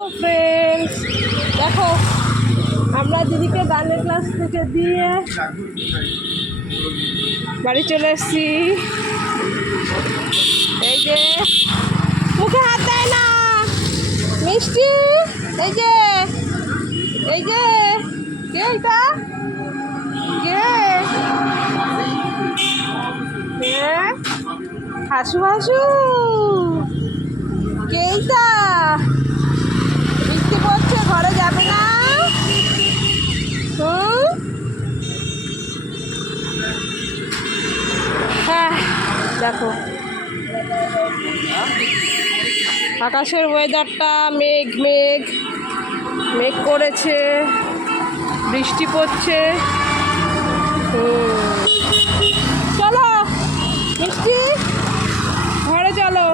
Friends, দেখো আমরা দিদিকে গানের ক্লাস থেকে দিয়ে বাড়ি চলে এসেছি। এই যে মুখে হাত দেয় না মিষ্টি, এই যে এই যে কে এটা, কে হাসু হাসু, কে এটা? বৃষ্টি পড়ছে, ঘরে যাবে না? হ্যাঁ দেখো আকাশের ওয়েদারটা মেঘ মেঘ মেঘ করেছে, বৃষ্টি পড়ছে। চলো মিষ্টি, ঘরে চলো।